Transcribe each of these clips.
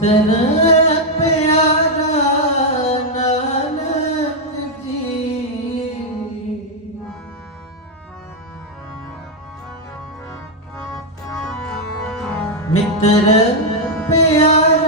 ਤੇਰਾ ਪਿਆਰਾ ਨਾਨਕ ਜੀ। ਮਿੱਤਰ ਪਿਆਰਾ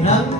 ng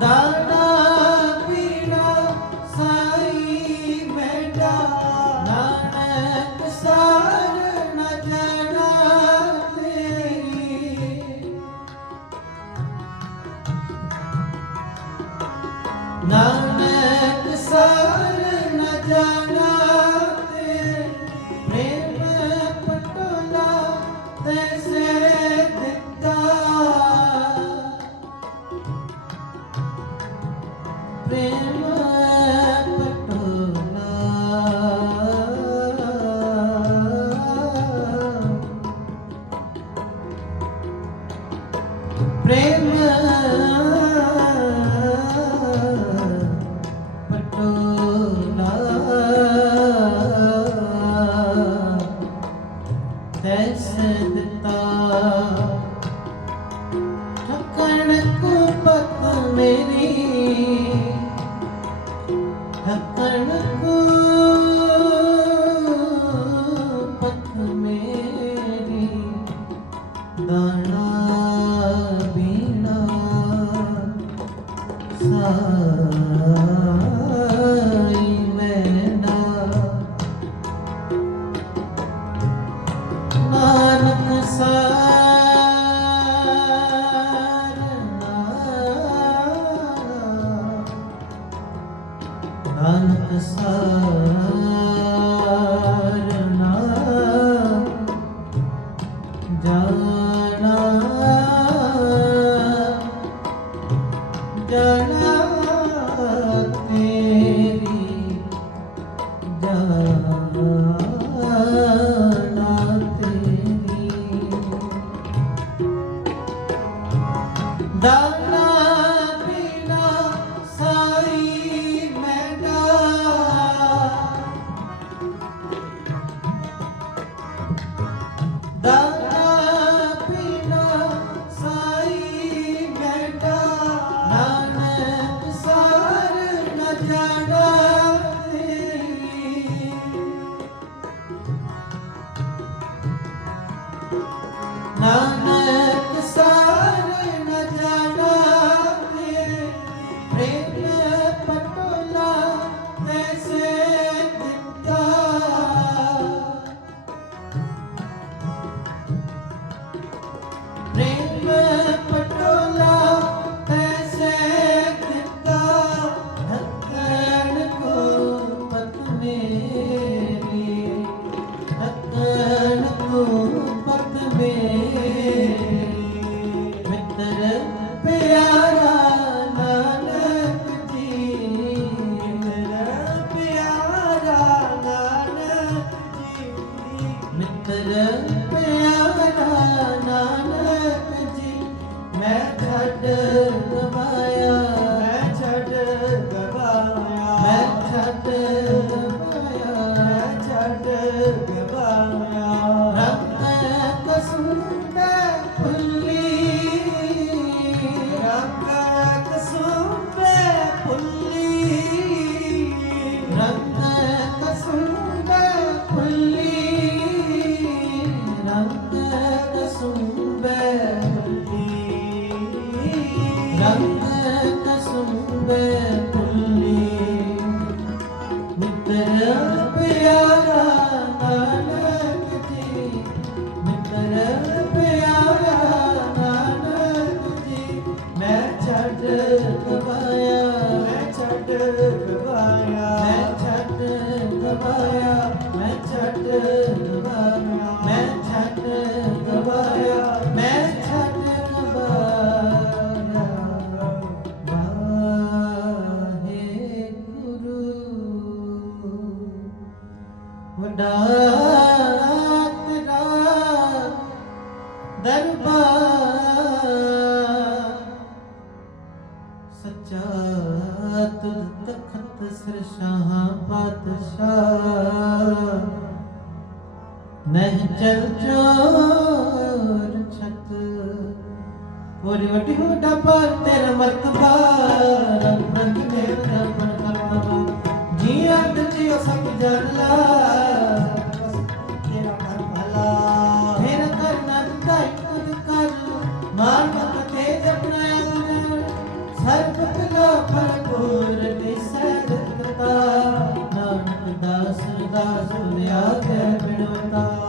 da ਅਨੰਤ ਸਰਨਾ ਜਾਣਾ ਜਾਣਾ ਤੇਰੀ ਜਾਣਾ Yeah. ਚਰਚੋਰ ਛਤ। ਹੋਰੀ ਵਟੀ ਹੋਟਾ ਪਰ ਤੇਰਾ ਮਰਤਬਾ ਰੱਬ ਦੇ ਦਰਪਣ ਕਰਤਬਾ ਜੀਆਂ ਤੇ ਜਿਉ ਸਭ ਜਨ ਲਾ। ਤੇਰਾ ਕਰ ਭਲਾ। ਤੇਰਾ ਕਰ ਨੰਦਾ ਇਕੁਦ ਕਰ ਮਾਰ ਮਤ ਤੇ ਜਪਨਾ ਅਨ ਸਰਬ ਕਲਾ ਭਰਪੂਰ ਤੇ ਸਰਬ ਕਰਤਾ ਨਾਨਕ ਦਾਸ ਦਾਸ ਲਿਆ ਕਰ ਬਿਨਵਤਾ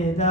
ਤੇਰਾ